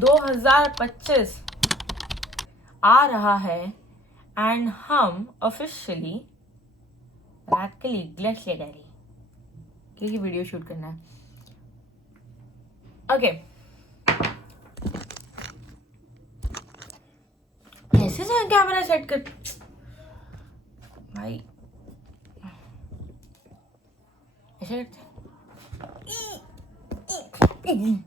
2025 आ रहा है एंड हम ऑफिशियली रात के लिए ग्लैश ले गए क्योंकि वीडियो शूट करना है। ओके कैसे से कैमरा सेट कर भाई, ऐसे करते यार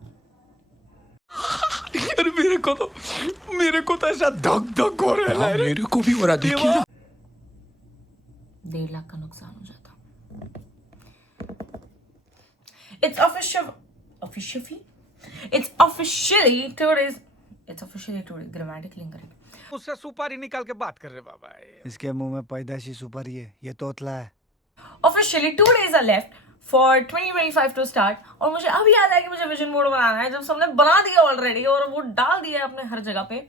मेरे को तो ऐसा धक धक हो रहा है। मेरे को भी हो रहा, देखिए ना। 1.5 लाख का नुकसान हो जाता। It's officially today grammatic link करें। उससे सुपारी निकाल के बात कर रहे बाबा। इसके मुंह में पैदाशी सुपारी है, ये तोतला है। Officially 2 days are left for 2025 to start और मुझे अभी याद आया कि मुझे विजन बोर्ड बनाना है। जब सबने बना दिया ऑलरेडी और वो डाल दिया है अपने हर जगह पे,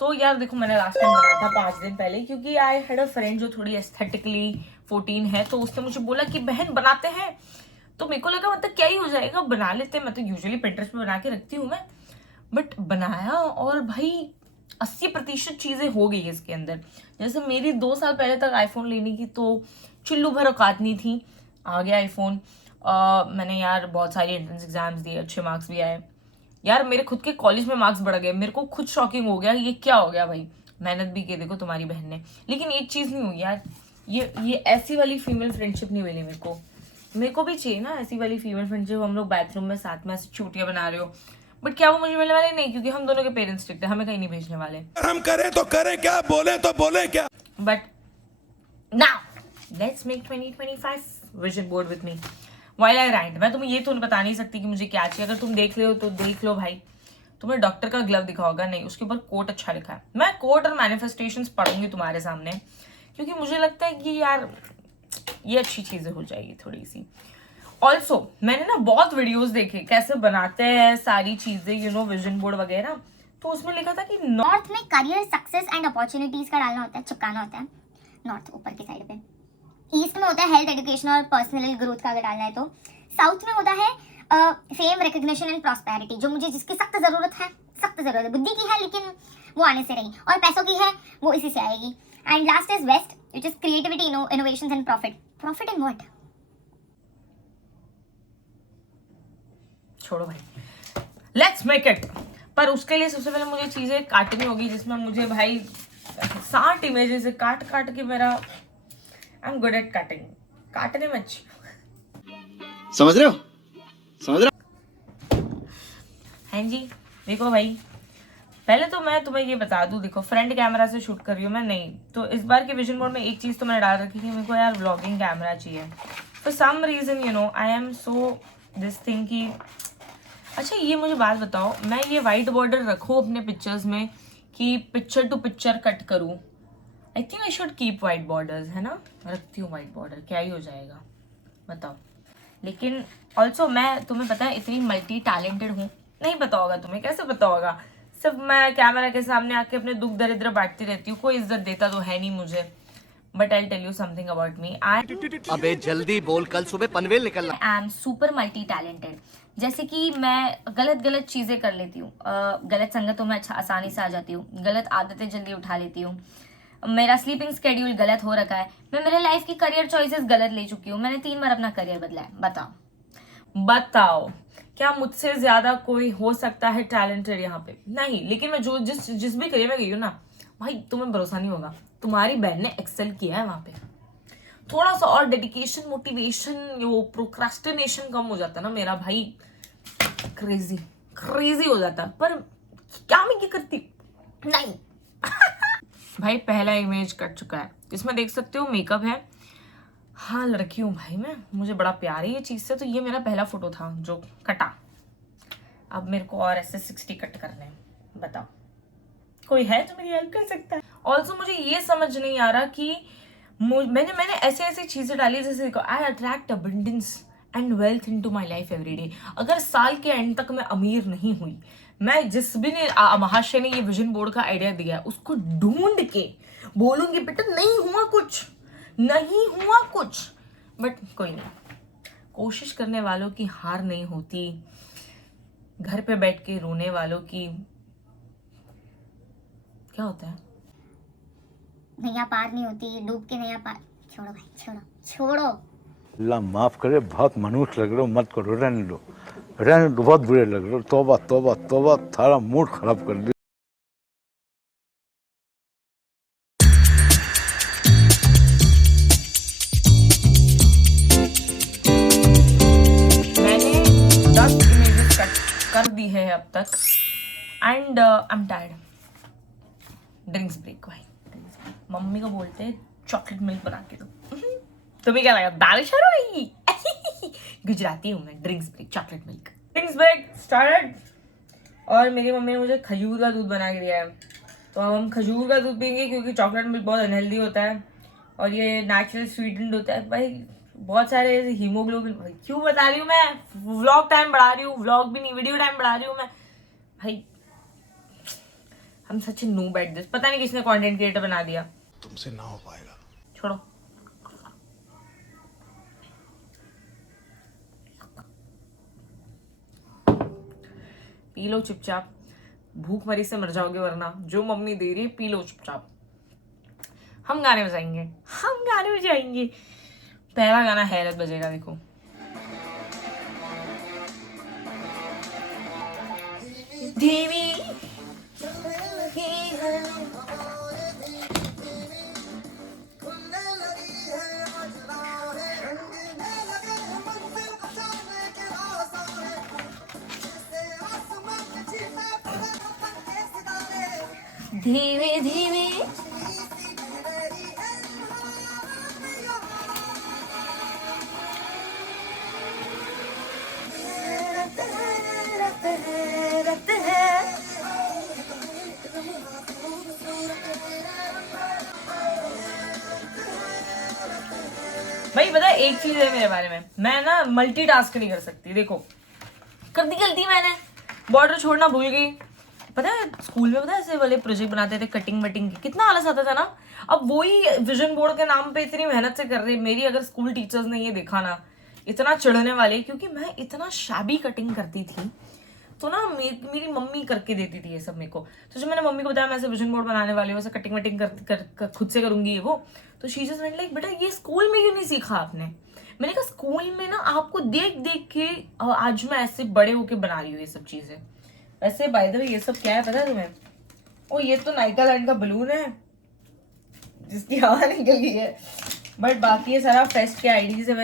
तो यार देखो मैंने लास्ट टाइम बनाया था 5 दिन पहले, क्योंकि आई हैड अ फ्रेंड जो थोड़ी एस्थेटिकली 14 है, तो उसने मुझे बोला कि बहन बनाते हैं। तो मेरे को लगा मतलब क्या ही हो जाएगा, बना लेते हैं। मैं तो यूजुअली पिंटरेस्ट पे बना के रखती हूँ मैं, बट बनाया और भाई 80% चीजें हो गई इसके अंदर। जैसे मेरी 2 साल पहले तक आईफोन लेने की तो चुल्लू भर औकात नहीं थी, आ गया आईफोन। मैंने यार बहुत सारी एंट्रेंस एग्जाम्स दिए, अच्छे मार्क्स भी आए यार। मेरे खुद के कॉलेज में मार्क्स बढ़ गए, मेरे को खुद शॉकिंग हो गया ये क्या हो गया भाई। मेहनत भी की देखो तुम्हारी बहन ने, लेकिन एक चीज नहीं हुई यार, ये ऐसी वाली फीमेल फ्रेंडशिप नहीं मिली मेरे को भी चाहिए ना ऐसी वाली फीमेल फ्रेंडशिप। हम लोग बाथरूम में साथ में चूटियां बना रहे हो, बट क्या वो मुझे मिलने वाले नहीं, क्योंकि हम दोनों के पेरेंट्स स्ट्रिक्ट है, हमें कहीं नहीं भेजने वाले। हम करें तो करें क्या, बोले तो बोले क्या। But now let's make 2025 vision board with me while I right. मैं तुम्हें ये तो बता नहीं सकती कि मुझे क्या चाहिए, अगर तुम देख रहे हो तो देख लो भाई। तुम्हें डॉक्टर का ग्लव दिखा होगा, नहीं उसके ऊपर कोट अच्छा लिखा है। मैं कोट और मैनिफेस्टेशंस पढ़ूंगी तुम्हारे सामने, क्योंकि मुझे लगता है कि यार ये अच्छी चीजें हो जाएगी थोड़ी सी। ऑल्सो मैंने ना बहुत वीडियोस देखे कैसे बनाते हैं सारी चीजें विजन बोर्ड वगैरह, तो उसमें लिखा था कि नॉर्थ में करियर सक्सेस एंड अपॉर्चुनिटीज का डालना होता है, चिपकाना होता है नॉर्थ ऊपर की साइड पे। ईस्ट में होता है हेल्थ एजुकेशन और पर्सनल ग्रोथ का अगर डालना है तो। साउथ में होता है फेम रिकग्निशन एंड प्रॉस्पेरिटी, जो मुझे जिसकी सख्त जरूरत है, बुद्धि की है लेकिन वो आने से नहीं, और पैसों की है वो इसी से आएगी। And last is waste which is creativity, innovations and profit in what. छोड़ो भाई, लेट्स मेक इट। पर उसके लिए सबसे पहले मुझे चीजें काटनी होगी, जिसमें मुझे भाई 60 इमेजेस काट के मेरा I am good at cutting, काटने में अच्छी। समझ रहे हो हाँ जी देखो भाई, पहले तो मैं तुम्हें ये बता दूं, देखो फ्रंट कैमरा से शूट कर रही हूँ मैं, नहीं तो इस बार के विजन बोर्ड में एक चीज तो मैंने डाल रखी है, मेरे को यार व्लॉगिंग कैमरा चाहिए for some reason I am so this thing की। अच्छा ये मुझे बात बताओ, मैं ये वाइट बॉर्डर रखूँ अपने पिक्चर्स में कि पिक्चर टू पिक्चर कट करूँ? आई think I should keep white borders, है ना। रखती हूँ वाइट बॉर्डर, क्या ही हो जाएगा बताओ। लेकिन ऑल्सो मैं तुम्हें पता है इतनी मल्टी टैलेंटेड हूँ, नहीं पता होगा तुम्हें, कैसे पता होगा। सिर्फ मैं कैमरा के सामने आके अपने दुख दरिद्र बांटती रहती हूँ, कोई इज्जत देता तो है नहीं मुझे। But I tell you something about me, अबे जल्दी बोल, कल सुबह पनवेल निकलना। I am super multi talented. जैसे कि मैं गलत चीजें कर लेती हूँ, गलत संगतों में अच्छा आसानी से आ जाती हूँ, गलत आदतें जल्दी उठा लेती हूँ, मेरा स्लीपिंग स्केड्यूल गलत हो रखा है, मैं मेरे लाइफ की करियर चॉइसेस गलत ले चुकी हूँ, मैंने 3 बार अपना करियर बदला है। बताओ क्या मुझसे ज्यादा कोई हो सकता है टैलेंटेड यहाँ पे? नहीं, लेकिन मैं जो जिस भी करियर में गई हूँ ना भाई, तुम्हें भरोसा नहीं होगा, तुम्हारी बहन ने एक्सेल किया है वहां पे। थोड़ा सा और डेडिकेशन, मोटिवेशन, वो प्रोक्रास्टिनेशन कम हो जाता ना मेरा भाई, क्रेजी हो जाता। पर क्या मैं क्या करती नहीं भाई पहला इमेज कट चुका है, इसमें देख सकते हो मेकअप है। हाँ लड़की हूँ भाई मैं, मुझे बड़ा प्यार है ये चीज से। तो ये मेरा पहला फोटो था जो कटा, अब मेरे को और ऐसे 60 कट करने हैं। बताओ कोई है जो मेरी हेल्प कर सकता है? ऑल्सो मुझे ये समझ नहीं आ रहा कि मैंने ऐसे चीजें डाली, जैसे देखो I attract abundance and wealth into my life every day. अगर साल के एंड तक मैं अमीर नहीं हुई, मैं जिस भी ने महाशय ने ये विजन बोर्ड का आइडिया दिया है उसको ढूंढ के बोलूंगी बेटा नहीं हुआ कुछ। बट कोई नहीं, कोशिश करने वालों की हार नहीं होती, घर पे बैठ के रोने वालों की क्या होता है? नैया पार नहीं होती, डूब के नैया पार। छोड़ो भाई, छोड़ो छोड़ो। अल्लाह माफ करे, बहुत मनुष्य लग रहे हो, मत करो, रहने दो, बहुत बुरे लग रहे हो। तौबा तौबा तौबा, सारा मूड खराब कर दिया। मैंने 10 इमेजेस कट कर दी है अब तक and I am tired. Drinks break भाई, मम्मी को बोलते हैं चॉकलेट मिल्क बना के दो। तुम्हें क्या लगा बारिश हो रही? गुजराती हूँ मैं। Drinks break, chocolate milk. Drinks break started. और मेरी मम्मी ने मुझे खजूर का दूध बना के दिया है, तो अब हम खजूर का दूध पियेंगे क्योंकि चॉकलेट मिल्क बहुत अनहेल्दी होता है और ये नेचुरल स्वीटेंड होता है भाई। बहुत सारे हीमोग्लोबिन, क्यों बता रही हूँ मैं, व्लॉग टाइम बढ़ा रही हूँ, व्लॉग भी नहीं वीडियो टाइम बढ़ा रही हूँ मैं भाई। हम सच नूब एट दिस, पता नहीं किसने कंटेंट क्रिएटर बना दिया। तुमसे ना हो पाएगा। छोड़ो। पी लो चुपचाप, भूख मरी से मर जाओगे वरना। जो मम्मी दे रही है पी लो चुपचाप। हम गाने बजाएंगे, हम गाने बजाएंगे। पहला गाना हैरत बजेगा, देखो। देवी धीमे धीमे भाई पता है एक चीज है मेरे बारे में, मैं ना मल्टीटास्क नहीं कर सकती। देखो कर दी गलती मैंने, बॉर्डर छोड़ना भूल गई। पता है स्कूल में पता है ऐसे वाले प्रोजेक्ट बनाते थे कटिंग वटिंग की, कितना आलस आता था ना। अब वही विजन बोर्ड के नाम पे इतनी मेहनत से कर रहे। मेरी अगर स्कूल टीचर्स ने ये देखा ना, इतना चिढ़ने वाले, क्योंकि मैं इतना शैबी कटिंग करती थी। तो ना मेरी मम्मी करके देती थी ये सब मेरे को। तो जब मैंने मम्मी को बताया मैं ऐसे विजन बोर्ड बनाने वाली हूँ, ऐसे कटिंग वटिंग कर खुद से करूंगी ये वो, तो शी जस्ट वेंट लाइक बेटा ये स्कूल में क्यों नहीं सीखा आपने? मैंने कहा स्कूल में ना आपको देख देख के आज मैं ऐसे बड़े होके बना रही हूँ ये सब चीजें। वैसे बाय द वे ये सब क्या है पता है तुम्हें? ओ ये तो नाइका लैंड का बलून है जिसकी हवा निकल गई है। बट बाकी ये सारा फेस्ट के आईडीज है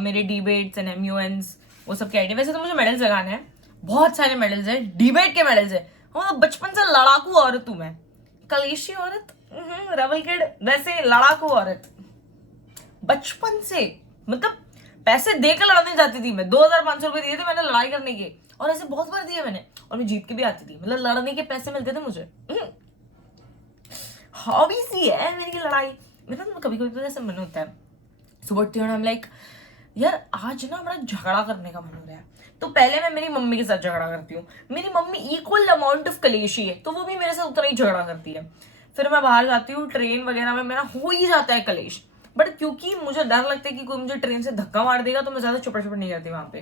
मेरे डिबेट्स एंड एमयूएन्स, वो सब के आईडी। वैसे तो मुझे मेडल्स लगाने हैं, बहुत सारे मेडल्स है, डिबेट के मेडल्स है। हाँ बचपन से लड़ाकू औरत हूँ मैं, कलेशी औरत, रेबल किड, वैसे लड़ाकू औरत बचपन से। मतलब पैसे देकर लड़ने जाती थी मैं, 2500 रुपए दिए थे मैंने लड़ाई करने के, और ऐसे बहुत बार दिए मैंने, और मैं जीत के भी आती थी। मतलब लड़ने के पैसे मिलते थे मुझे। हॉबी सी है मेरी लड़ाई। मेरा तो कभी कभी तो ऐसा मन होता है सुबह उठती हूँ, लाइक यार आज ना बड़ा झगड़ा करने का मन हो रहा है। तो पहले मैं मेरी मम्मी के साथ झगड़ा करती हूँ। मेरी मम्मी इक्वल अमाउंट ऑफ कलेशी है, तो वो भी मेरे साथ उतना ही झगड़ा करती है। फिर मैं बाहर जाती हूँ, ट्रेन वगैरह में मेरा हो ही जाता है कलेश। बट क्योंकि मुझे डर लगता है कि कोई मुझे ट्रेन से धक्का मार देगा, तो मैं ज्यादा चुपड़ नहीं करती वहां पे।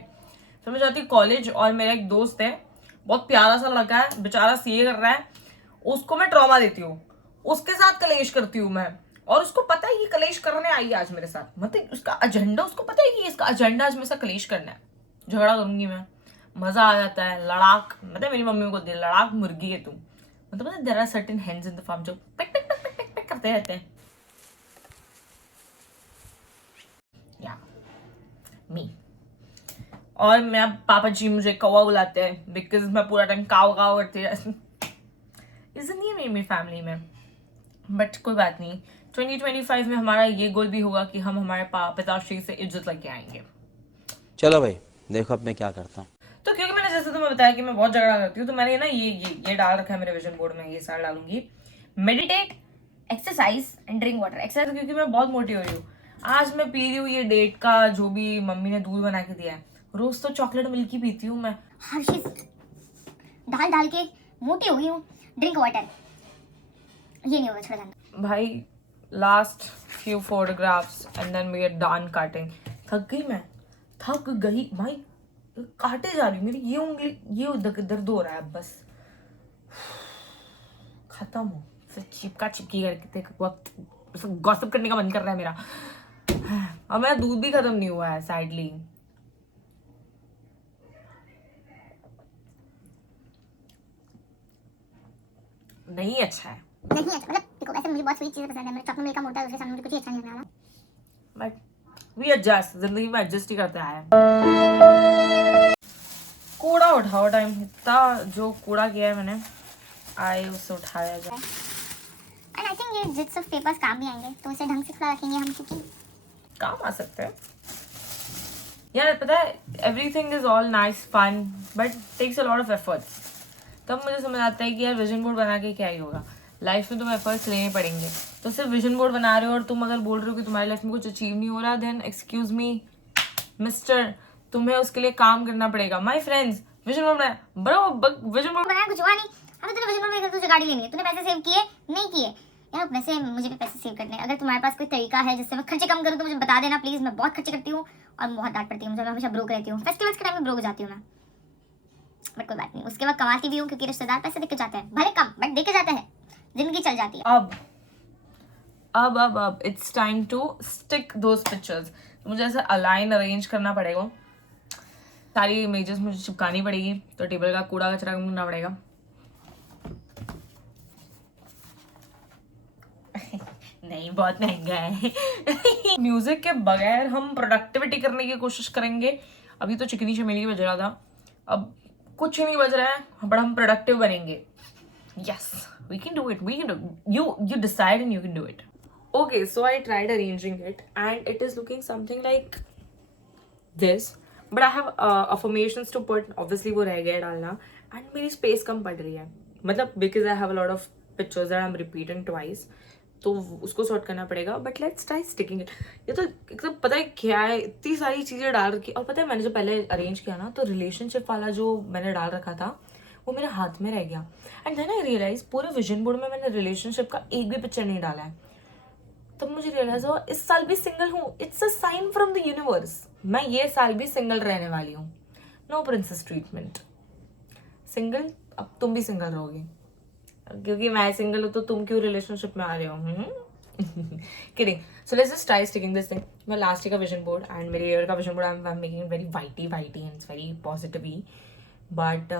फिर मैं जाती हूँ कॉलेज, और मेरा एक दोस्त है, बहुत प्यारा सा लड़का है, बेचारा सीए कर रहा है, उसको मैं ट्रॉमा देती हूँ, उसके साथ कलेश करती हूँ मैं। और उसको पता है ये कलेश करने आई है आज मेरे साथ, मतलब उसका एजेंडा, उसको पता है कि इसका एजेंडा आज मेरे साथ कलेश करना है। झगड़ा करूंगी मैं, मजा आ जाता है। लड़ाक, मतलब मेरी मम्मी को दे लड़ाक मुर्गी है तुम। मतलब पता है there are certain hens in the farm जो peck peck peck peck peck करते रहते हैं। या मी, और मेरा पापा जी मुझे कौवा बुलाते हैं बिकॉज मैं पूरा टाइम काव काव करती रहती। इज़ नहीं मेरी फैमिली में, बट कोई बात नहीं। 2025 में हमारा ये गोल भी होगा कि हम हमारे पिताश्री से इज्जत लेके आएंगे। चलो भाई देखो अब मैं क्या करता हूँ। तो क्योंकि मैंने जैसे तुम्हें बताया कि मैं बहुत झगड़ा करती हूँ, तो मैंने ना ये डाल रखा है मेरे विजन बोर्ड में, ये सारा डालूंगी। Meditate, exercise and drink water. Exercise क्योंकि मैं बहुत मोटी हो रही हूँ। आज मैं पी रही हूँ ये डेट का जो भी मम्मी ने दूध बना के दिया है। रोज तो चॉकलेट मिल्क ही पीती हूँ मैं। हर्षिस डाल डाल के मोटी हो गई हूँ। ड्रिंक वाटर, ये नहीं होगा, छोड़ देना भाई। Last few photographs and then we are done cutting. थक गई मैं, थक गई भाई, काटे जा रही हूँ। मेरी ये उंगली ये दर्द हो रहा है बस। खत्म हो, फिर चिपका चिपकी करके वक्त गॉसिप करने का मन कर रहा है मेरा। और मेरा दूध भी खत्म नहीं हुआ है सैडली। नहीं अच्छा है, नहीं अच्छा, मतलब देखो वैसे मुझे बहुत स्वीट चीजें पसंद है, मेरा चॉकलेट मिल्क का मोटा है, उसके सामने मुझे कुछ अच्छा नहीं लगना। बट वी एडजस्ट, जिंदगी में एडजस्ट ही करते आए। कूड़ा उठाओ टाइम, इतना जो कूड़ा किया है मैंने, आए उससे उठाया जाए। एंड आई थिंक ये जिट्स ऑफ पेपर्स काम भी आएंगे, तो इसे ढंग से थोड़ा रखेंगे हम, क्योंकि काम आ सकते हैं यार। पता है everything is all nice fun but takes a lot of efforts. तब मुझे समझ आता है कि यार विजन बोर्ड बना के क्या ही होगा, लाइफ में तुम्हें एफर्ट्स लेने पड़ेंगे। तो सिर्फ विजन बोर्ड बना रहे हो और तुम अगर बोल रहे हो कि तुम्हारी लाइफ में कुछ अचीव नहीं हो रहा, देन एक्सक्यूज मी मिस्टर, तुम्हें उसके लिए काम करना पड़ेगा। माय फ्रेंड्स, विजन बोर्ड बनाया ब्रो, विजन बोर्ड बनाया कुछ हुआ नहीं। अरे तूने विजन बोर्ड में तुझे गाड़ी लेनी है, तूने पैसे सेव किए नहीं किए? यार वैसे मुझे भी पैसे सेव करने हैं। अगर तुम्हारे पास कोई तरीका है जिससे मैं खर्चे कम करूँ तो मुझे बता देना प्लीज। मैं बहुत खर्चे करती हूँ और बहुत डांट पड़ती है मुझे, मैं हमेशा ब्रोक रहती हूँ। फेस्टिवल्स के टाइम में ब्रोक हो जाती हूँ मैं, बट कोई बात नहीं, उसके बाद कमाती भी हूँ क्योंकि रिश्तेदार पैसे देके जाते हैं, भले कम बट देके जाते हैं, जिंदगी चल जाती है। अब it's time to stick those pictures. मुझे ऐसा अलाइन अरेंज करना पड़ेगा, सारी इमेजेस मुझे चिपकानी पड़ेगी, तो टेबल का कूड़ा कचरा करना पड़ेगा। नहीं बहुत महंगा है। म्यूजिक के बगैर हम प्रोडक्टिविटी करने की कोशिश करेंगे। अभी तो चिकनी चमेली बज रहा था, अब कुछ नहीं बज रहा है, बट हम प्रोडक्टिव बनेंगे। Yes we can do it, we can do, you decide and you can do it. Okay, so I tried arranging it and it is looking something like this, but I have affirmations to put, obviously वो रह गया डालना, and मेरी space कम पड़ रही है, मतलब because I have a lot of pictures that I'm repeating twice, तो उसको सॉर्ट करना पड़ेगा। But let's try sticking it. ये तो एकदम पता है क्या है, इतनी सारी चीज़ें डाल रखी। और पता है मैंने जो पहले अरेंज किया ना, तो रिलेशनशिप वाला जो मैंने डाल रखा था वो मेरे हाथ में रह गया। एंड देन आई रियलाइज पूरे विजन बोर्ड में मैंने रिलेशनशिप का एक भी पिक्चर नहीं डाला है। तब मुझे रियलाइज हुआ इस साल भी सिंगल हूँ, it's a sign from the universe. मैं ये साल भी सिंगल रहने वाली हूँ, नो प्रिंसेस ट्रीटमेंट। सिंगल, अब तुम भी सिंगल रहोगी क्योंकि मैं सिंगल हूँ, तो तुम क्यों रिलेशनशिप में आ रहे हो? Kidding. So let's just try sticking this thing. मैं लास्ट का विजन बोर्ड एंड मेरे ईयर का vision board I am making very weighty and it's very positive, but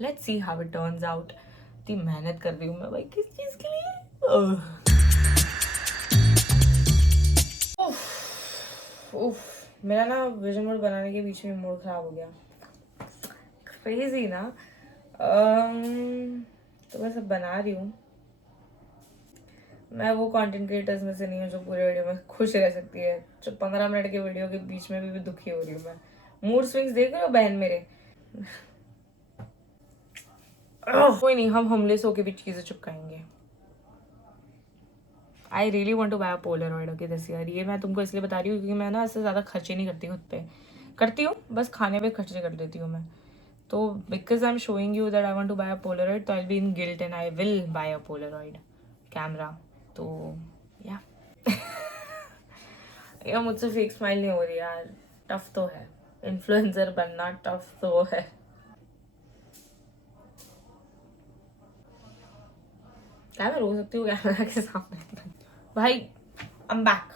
let's see how it turns out. इतनी मेहनत कर रही हूँ मैं भाई किस चीज के लिए। मेरा ना विजन बोर्ड बनाने के बीच में मूड खराब हो गया, क्रेजी ना। तो मैं सब बना रही हूँ। मैं वो कंटेंट क्रिएटर्स में से नहीं हूँ जो पूरे वीडियो में खुश रह सकती है, जो 15 मिनट के वीडियो के बीच में भी दुखी हो रही हूँ मैं। मूड स्विंग्स देख रहे हो बहन मेरे? कोई नहीं, हम होमलेस होके भी चीजें चिपकाएंगे। I really want to buy a Polaroid okay this year. ये मैं तुमको इसलिए बता रही हूँ क्योंकि मैं ना इससे ज़्यादा खर्चे नहीं करती खुद पे, करती हूँ बस खाने पे खर्चे कर देती हूँ मैं। तो because I am showing you that I want to buy a Polaroid, तो I be in guilt and I will buy a Polaroid camera. तो या यार मुझसे फेक स्माइल नहीं हो रही यार, टफ तो है, इन्फ्लुएंसर बनना टफ तो है। क्या मैं रो सकती हूँ कैमरा के सामने? भाई आई एम बैक।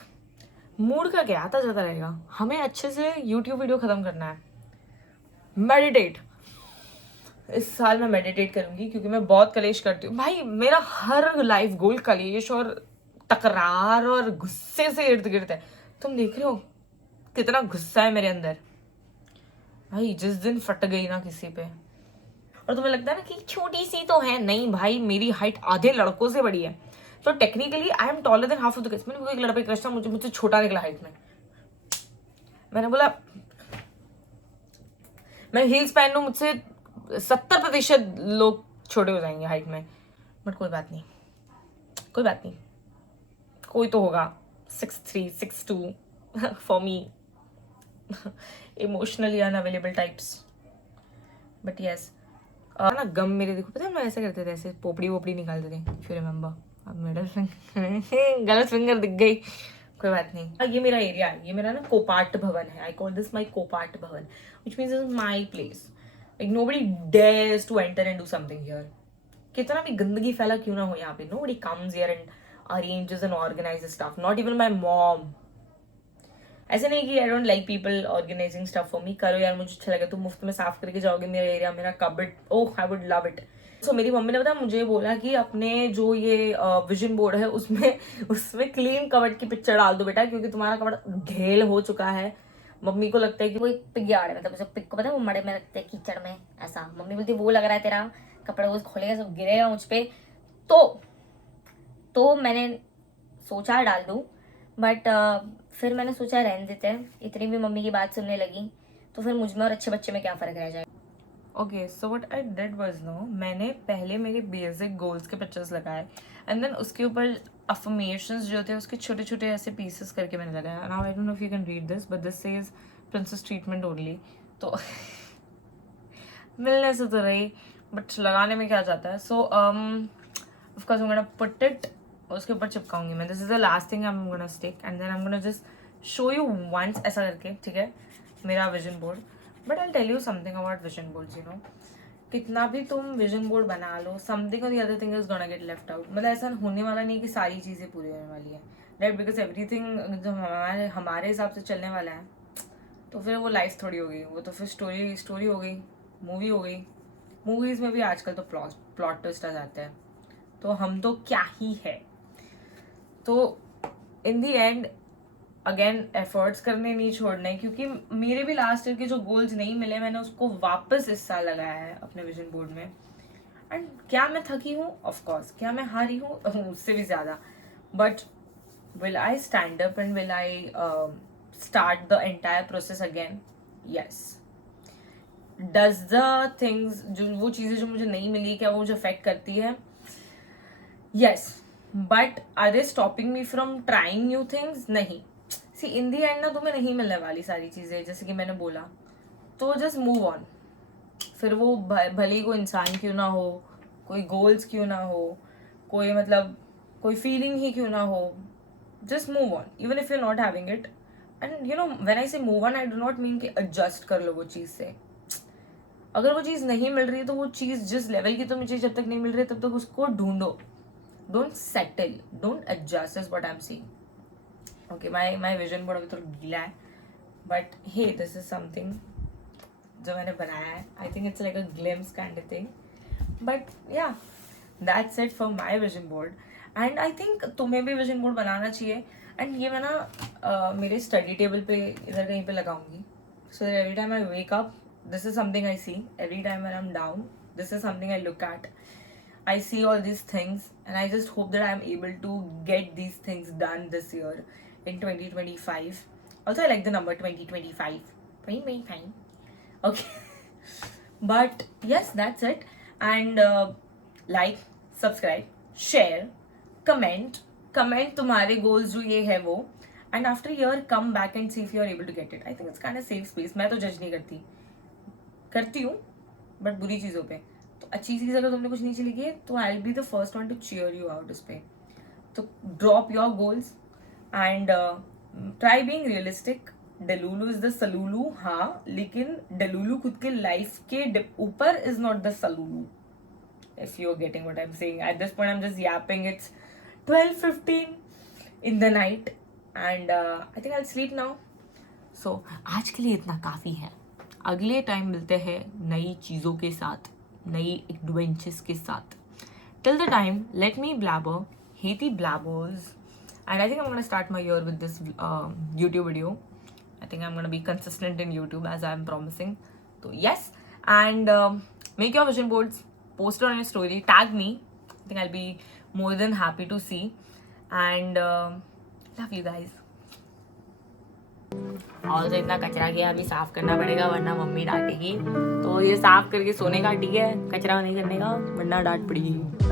मूड का क्या आता जाता रहेगा, हमें अच्छे से YouTube वीडियो खत्म करना है। मेडिटेट, इस साल मैं मेडिटेट करूंगी क्योंकि मैं बहुत कलेश करती हूँ भाई। मेरा हर लाइफ गोल कलेश और तकरार और गुस्से से इर्द गिर्द है। तुम देख रहे हो कितना गुस्सा है मेरे अंदर भाई। जिस दिन फट गई ना किसी पे, और तुम्हें लगता है ना कि छोटी सी तो है, नहीं भाई मेरी हाइट आधे लड़कों से बड़ी है। तो technically I am taller than half of the guys. मैंने एक लड़का क्रश था, मुझसे छोटा निकला हाइट में। मैंने बोला मैं हील्स पहन लूं, मुझसे 70% लोग छोटे हो जाएंगे हाइट में। बट कोई बात नहीं, कोई बात नहीं, कोई तो होगा 6'3", 6'2" for me, emotionally unavailable types. But yes ना गम मेरे, देखो पता है हम ऐसे करते थे, ऐसे पोपड़ी वोपड़ी निकालते थे, इफ यू रिमेंबर। अब मिडल फिंगर गलत फिंगर दिख गई, कोई बात नहीं। ये मेरा एरिया है, ये मेरा ना कोपाट भवन है। आई कॉल दिस माई कोपाट भवन, which means is my place. Like nobody dares to enter and do something here. कितना भी गंदगी फैला क्यों ना हो यहाँ पे, nobody comes here and arranges and organizes stuff, not even my mom. ऐसे नहीं कि I don't like people organising stuff for me, करो यार, मुझे अच्छा लगा, तुम मुफ्त में साफ करके जाओगे मेरा एरिया, मेरा cupboard, oh I would love it. So मेरी मम्मी ने बताया, मुझे बोला कि अपने जो ये विजन बोर्ड है उसमें क्लीन कबर्ड की पिक्चर डाल दो बेटा, क्योंकि तुम्हारा कबर्ड घेल हो चुका है. मम्मी को लगता है कि वो एक पिग यार्ड है, मतलब उसे पिग को पता है वो मड़े में रखते हैं कीचड़ में, ऐसा. मम्मी बोलती वो लग रहा है तेरा कपड़ा वो खोलेगा सब गिरेगा मुझ पे. तो मैंने सोचा डाल दूं, बट फिर मैंने सोचा रहने देते हैं. इतनी भी मम्मी की बात सुनने लगी तो फिर मुझ में और अच्छे बच्चे में क्या फ़र्क रह जाए. Okay, so what I did was no, मैंने पहले मेरे बेसिक गोल्स के पिक्चर्स लगाए एंड देन उसके ऊपर अफर्मेशंस जो थे उसके छोटे छोटे ऐसे पीसेस करके मैंने लगाया. Now I don't know if you can read this, but this says princess treatment only. तो मिलने से तो रही, बट लगाने में क्या जाता है. So of course I am gonna put it, उसके ऊपर चिपकाऊंगी मैं. This is the last thing I am gonna stick and then I am gonna just show you once, ऐसा करके, ठीक है, मेरा vision board. But I tell you something about vision boards, you know, कितना भी तुम विजन बोर्ड बना लो, समथिंग और the other thing is gonna get left out. मतलब ऐसा होने वाला नहीं कि सारी चीज़ें पूरी होने वाली है, राइट, बिकॉज एवरीथिंग जो हमारे हिसाब से चलने वाला है तो फिर वो लाइफ थोड़ी हो गई, वो तो फिर स्टोरी हो गई, मूवी हो गई. मूवीज़ में भी आजकल तो प्लॉट ट्विस्ट आ जाते हैं, तो हम तो क्या ही है. तो इन दी एंड अगेन एफर्ट्स करने नहीं छोड़ने, क्योंकि मेरे भी लास्ट ईयर के जो गोल्स नहीं मिले मैंने उसको वापस इस साल लगाया है अपने विजन बोर्ड में. एंड क्या मैं थकी हूँ? Of course. क्या मैं हारी हूँ? उससे भी ज़्यादा. But will I stand up and will I start the entire process again? Yes. Does the things, जो वो चीज़ें जो मुझे नहीं मिली, क्या वो मुझे अफेक्ट करती है? Yes. But are they stopping me from trying new things? नहीं. सी इन दी एंड ना तुम्हें नहीं मिलने वाली सारी चीज़ें, जैसे कि मैंने बोला, तो जस्ट मूव ऑन. फिर वो भले ही कोई इंसान क्यों ना हो, कोई गोल्स क्यों ना हो, कोई मतलब कोई फीलिंग ही क्यों ना हो, just move on even if you not having it. And you know when I say move on, I do not mean कि एडजस्ट कर लो वो चीज़ से. अगर वो चीज़ नहीं मिल रही है तो वो चीज़ जिस लेवल की तुम्हें चीज़ जब तक नहीं मिल रही है तब तक उसको ढूंढो. Don't settle, don't adjust, is what I am saying. Okay, my vision board अभी थोड़ा गीला है, but hey this is something जो मैंने बनाया है. I think it's like a glimpse kind of thing, but yeah that's it for my vision board. And I think तुम्हें भी विजन बोर्ड बनाना चाहिए. एंड ये मैं ना मेरे स्टडी टेबल पे इधर कहीं पे लगाऊंगी, so every time I wake up this is something I see. Every time when I'm down, this is something I look at. I see all these things and I just hope that I'm able to get these things done this year in 2025. Also, I like the number 2025. 2025. Okay. But yes, that's it. And like, subscribe, share, comment तुम्हारे goals जो ये है वो. And after a year, come back and see if you're able to get it. I think it's kind of safe space. मैं तो judge नहीं करती हूँ बट बुरी चीज़ों पे. तो अच्छी चीज़ अगर तुमने कुछ नीचे लिखी है तो I will be the first one to cheer you out उस पर. तो drop your goals and try being realistic. Delulu is the solulu, हाँ, लेकिन डेलुलू खुद के लाइफ के ऊपर is not the solulu. If you are getting what I am saying. At this point I am just yapping. It's 12:15 in the night and I think I'll sleep now. So आज के लिए इतना काफ़ी है. अगले time मिलते हैं नई चीज़ों के साथ, नई एडवेंचर्स के साथ. Till the time let me blabber, Hetty blabbers, and I think I am gonna start my year with this YouTube video. I think I'm gonna be consistent in YouTube as I'm promising. So yes, and make your vision boards, post it on your story, tag me. I think I'll be more than happy to see, and love you guys. और इतना कचरा गया, अभी साफ करना पड़ेगा वरना mummy डांटेगी. तो ये साफ करके सोने का, ठीक है, कचरा नहीं करने का वरना डांट पड़ेगी.